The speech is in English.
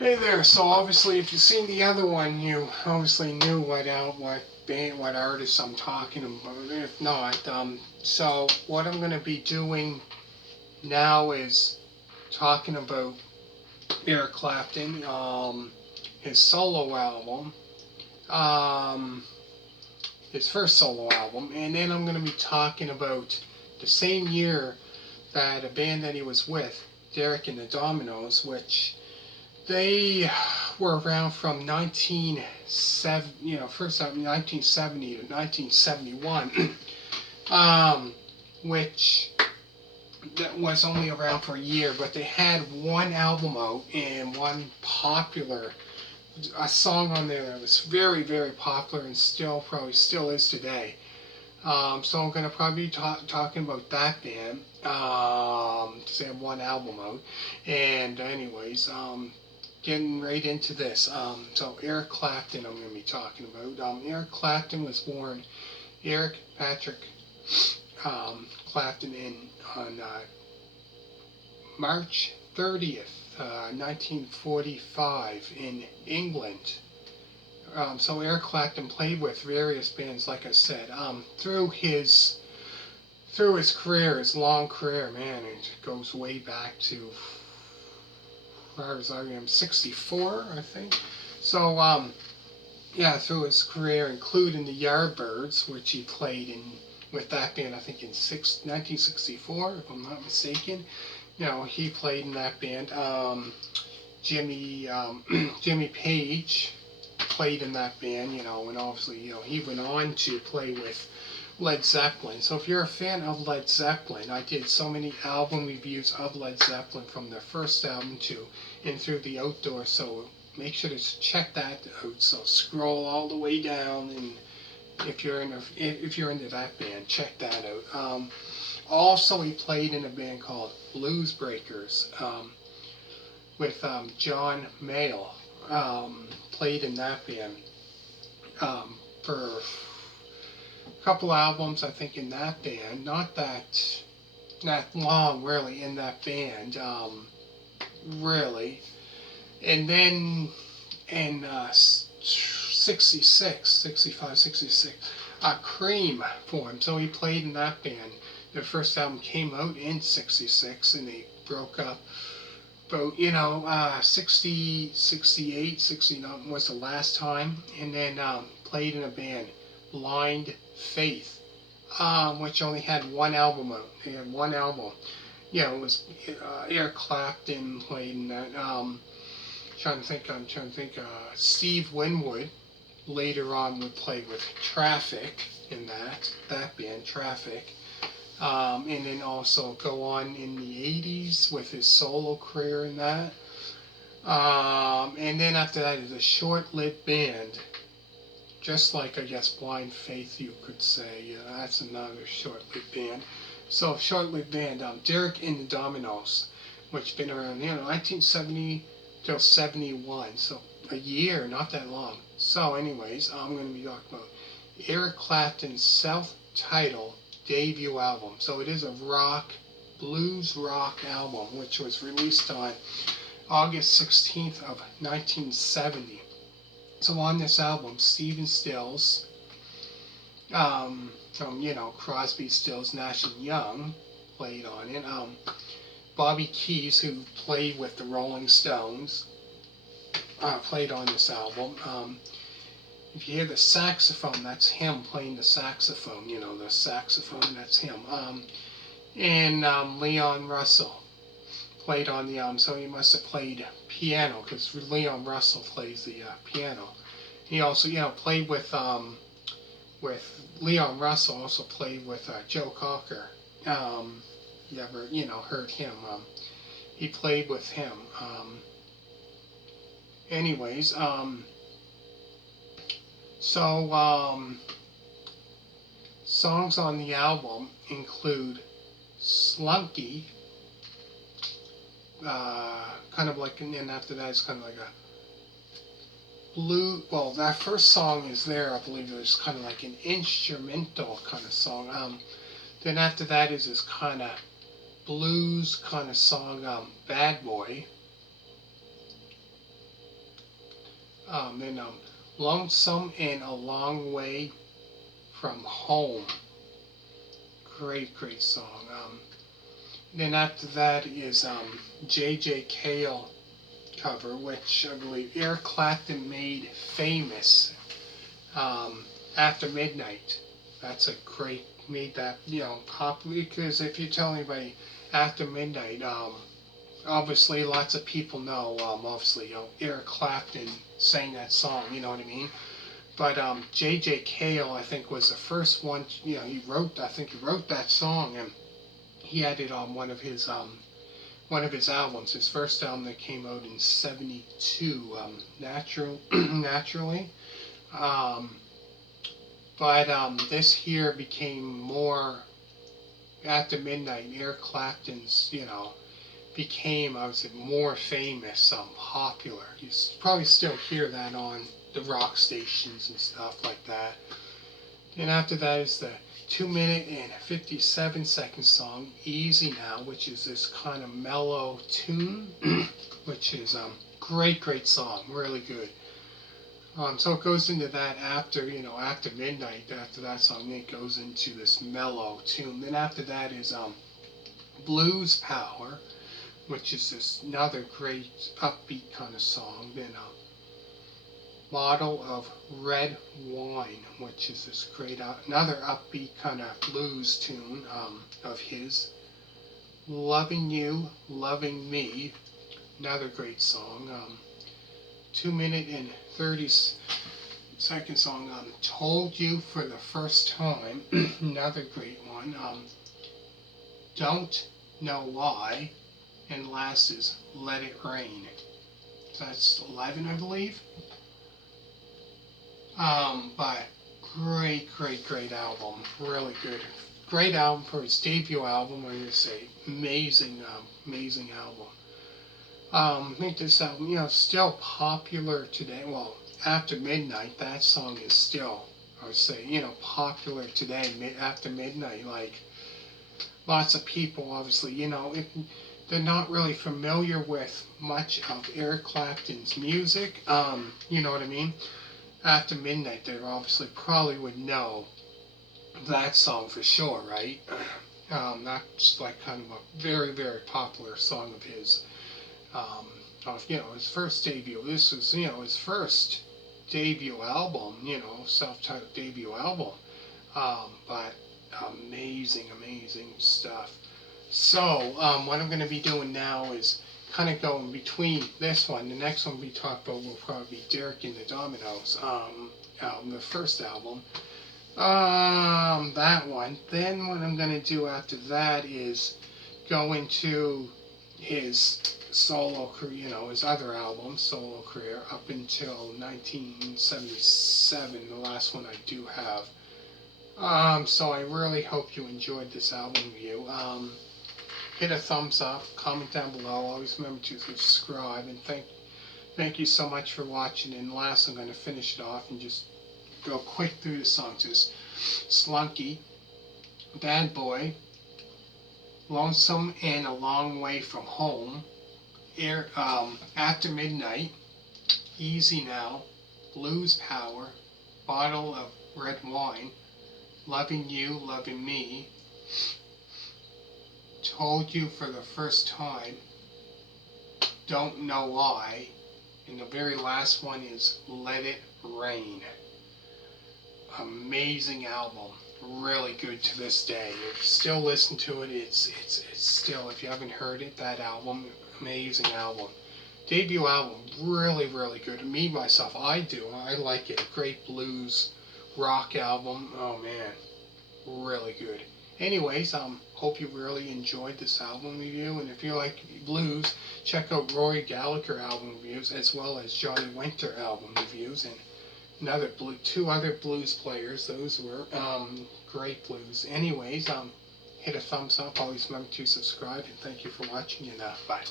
Hey there. So obviously, if you've seen the other one, you obviously knew what band, what artist I'm talking about. If not, so what I'm gonna be doing now is talking about Eric Clapton, his solo album, um, his first solo album, and then I'm gonna be talking about the same year that a band that he was with, Derek and the Dominoes, which they were around from 1970 to 1971, um, which that was only around for a year, but they had one album out and one popular, a song on there that was very, very popular and still probably still is today. So I'm gonna probably be talking about that band. They have one album out, and anyways, getting right into this. So Eric Clapton, I'm gonna be talking about. Eric Clapton was born Eric Patrick Clapton on March 30th, 1945 in England. So Eric Clapton played with various bands, like I said, through his career, his long career. Man, it goes way back to where was I am 64, I think. So yeah, through his career, including the Yardbirds, which he played in with that band, I think in 1964, if I'm not mistaken. He played in that band. Jimmy Jimmy Page played in that band, and obviously, he went on to play with Led Zeppelin. So if you're a fan of Led Zeppelin, I did so many album reviews of Led Zeppelin from their first album to In Through the Outdoor. So make sure to check that out. So scroll all the way down, and if you're into that band, check that out. Also, he played in a band called Blues Breakers with John Mayall. Played in that band for a couple albums, I think, in that band. Not that long, really, in that band, really. And then in 66, 65, 66, Cream formed. So he played in that band. Their first album came out in 66, and they broke up about, 60, 68, 69 was the last time. And then played in a band, Blind Faith, which only had one album out. They had one album. It was Eric Clapton played in that. I'm trying to think. Steve Winwood later on would play with Traffic in that band, Traffic. And then also go on in the 80s with his solo career in that. And then after that is a short-lived band, just like, I guess, Blind Faith, you could say. That's another short-lived band. So short-lived band, Derek and the Dominoes, which been around, 1970 till 71. So a year, not that long. So anyways, I'm going to be talking about Eric Clapton's self-titled debut album. So it is a blues rock album, which was released on August 16th of 1970. So on this album, Stephen Stills, from, Crosby, Stills, Nash and Young played on it. Bobby Keys, who played with the Rolling Stones, played on this album. If you hear the saxophone, that's him playing the saxophone. The saxophone, that's him. And Leon Russell played on the album, so he must have played piano, because Leon Russell plays the piano. He also, played with Leon Russell. Also played with Joe Cocker. You ever, heard him? He played with him. Anyways, so songs on the album include Slunky, kind of like, and then after that it's kind of like a blue. Well, that first song is there, I believe it was kind of like an instrumental kind of song. Then after that is this kind of blues kind of song, Bad Boy. Then Lonesome and A Long Way from Home. Great song. Then after that is J.J. Cale cover, which I believe Eric Clapton made famous. After Midnight. That's a great, made that, popular, because if you tell anybody After Midnight, obviously lots of people know, obviously, Eric Clapton sang that song, you know what I mean? But J.J. Cale, I think, was the first one, I think he wrote that song, and he had it on one of his albums, his first album that came out in '72, Naturally. Um, But this here became more After Midnight. Eric Clapton's, became, I would say, more famous, popular. You probably still hear that on the rock stations and stuff like that. And after that is the 2 minute and 57-second song, Easy Now, which is this kind of mellow tune, which is great song, really good. So it goes into that after, after Midnight, after that song, it goes into this mellow tune. Then after that is Blues Power, which is this another great upbeat kind of song. Then Bottle of Red Wine, which is this great, another upbeat kind of blues tune of his. Lovin You Lovin Me, another great song. 2 minute and 30-second song, Told You for the First Time, another great one. Don't Know Why, and last is Let It Rain. So that's 11, I believe. But great album, really good. Great album for his debut album, I'm gonna say, amazing album. I think this album, still popular today. Well, After Midnight, that song is still, I would say, popular today. After Midnight, like lots of people, obviously, they're not really familiar with much of Eric Clapton's music. You know what I mean? After Midnight, they obviously probably would know that song for sure, right? That's like kind of a very popular song of his. Of his first debut. This was his first debut album, self-titled debut album. But amazing stuff. So what I'm going to be doing now is kind of going between this one. The next one we talk about will probably be Derek and the Dominoes album, the first album. That one. Then what I'm going to do after that is go into his solo career, his other album, solo career, up until 1977, the last one I do have. So I really hope you enjoyed this album review. Hit a thumbs up, comment down below, always remember to subscribe, and thank you so much for watching. And last, I'm going to finish it off and just go quick through the songs. Just Slunky, Bad Boy, Lonesome and A Long Way from Home, After Midnight, Easy Now, Blues Power, Bottle of Red Wine, Lovin You Lovin Me, Told You for the First Time, Don't Know Why, and the very last one is Let It Rain. Amazing album. Really good to this day. If you still listen to it, it's still, if you haven't heard it, that album, amazing album. Debut album, really good. Me, myself, I do. I like it. Great blues, rock album. Oh man, really good. Anyways, hope you really enjoyed this album review, and if you like blues, check out Rory Gallagher album reviews, as well as Johnny Winter album reviews, and two other blues players. Those were great blues. Anyways, hit a thumbs up. Always remember to subscribe, and thank you for watching. And bye.